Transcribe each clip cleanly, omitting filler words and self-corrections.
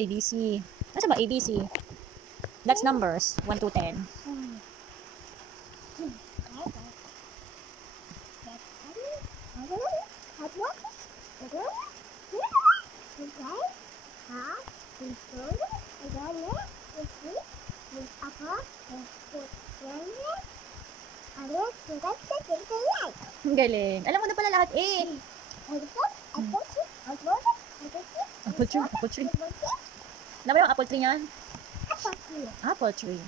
ABC. Nasa ba ABC? That's numbers. 1 to 10. Ang galing. Alam mo na pala lahat eh. Apple tree. Apple tree. Ano ba yung apple tree niyan? Apple tree.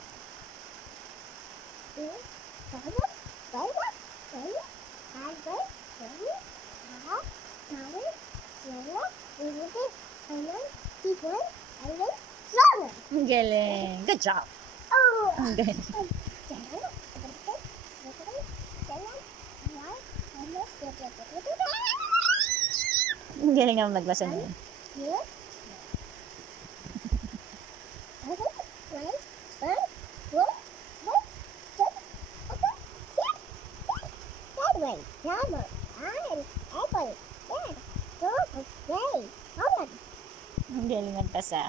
Ang galing. Good job. Ang galing. Ang galing naman magbasa na yun. Ang galing magbasa.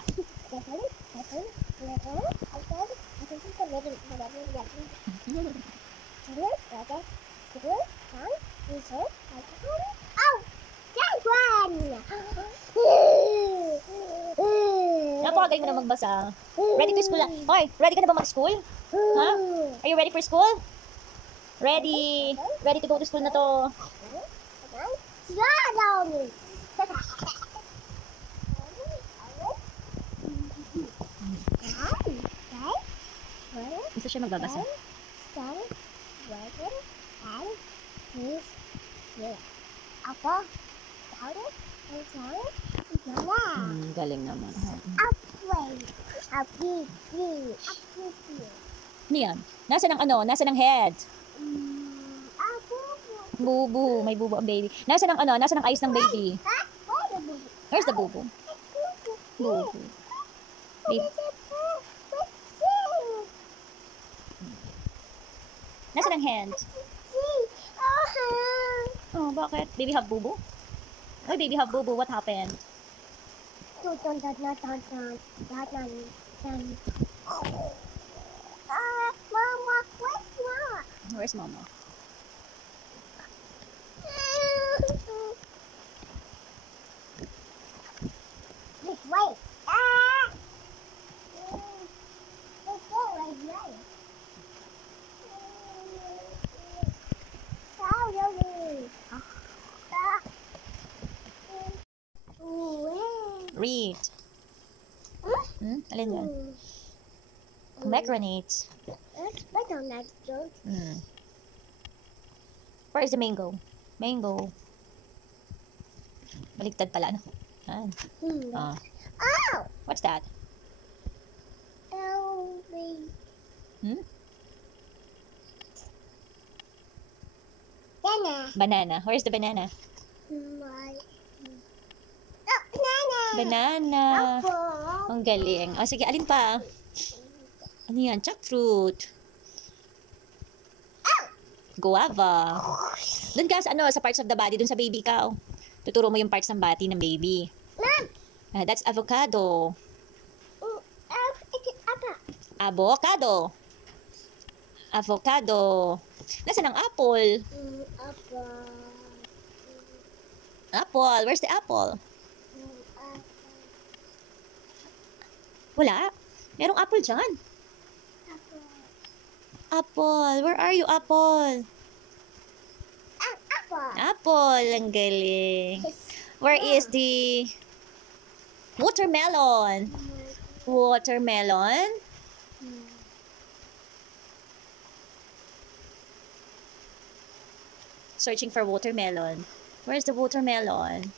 Napakagaling mo na magbasa. Ready to school na? Hoy, ready ka na ba mag-school? Ha? Are you ready for school? Ready. Ready to go to school na to. Gusto siya magbabasa. Galing naman. Ano yan? Nasa ng ano? Nasa ng head? Bubu. May bubu ang baby. Nasa ng ano? Nasa ng eyes ng baby? Where's the bubu? Bubu. Baby. Nasa ng hand? Oh, bakit? Baby have bubu? Oh, baby have bubu. What happened? Where's Mama? Read. Alin yan? Pomegranates. Where is the mango? Mango. Baligtad pala, ano? What's that? Banana. Where's the banana? Banana. Ang galing. Oh, sige, alin pa? Ano yan? Jackfruit. Guava. Doon ka sa, ano, sa parts of the body, doon sa baby ka. Tuturo mo yung parts ng body ng baby. That's avocado. Avocado. Avocado. Nasaan ang apple? Apple. Where's the apple? Wala. Merong apple dyan. Apple. Where are you, apple? Apple. Ang galing. Where is the watermelon? Watermelon? Searching for watermelon. Where's the watermelon?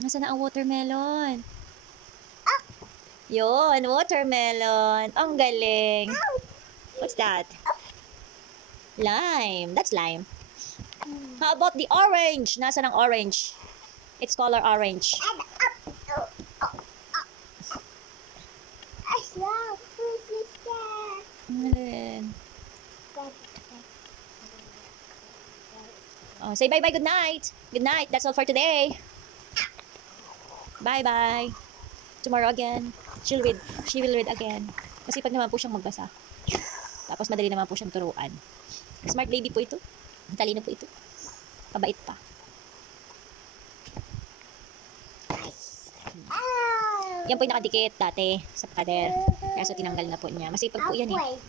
Nasaan na ang watermelon? Yun, watermelon. Ang galing. What's that? Lime. That's lime. How about the orange? Nasaan ang orange? It's color orange. Oh, say bye-bye, good night. Good night. That's all for today. Bye-bye. Tomorrow again. She will read again. Masipag naman po siyang magbasa. Tapos madali naman po siyang turuan. Smart baby po ito. Talino po ito. Pabait pa. Yan po yung nakadikit dati sa pader. Kaya so tinanggal na po niya. Masipag po yan eh.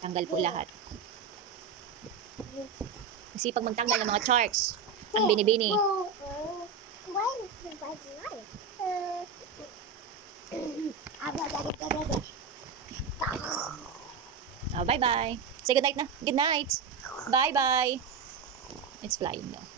Tanggal po lahat. Masipag magtanggal ng mga charts. Ang binibini. Oh, bye-bye. Say good night na. Good night. Bye-bye. It's flying now.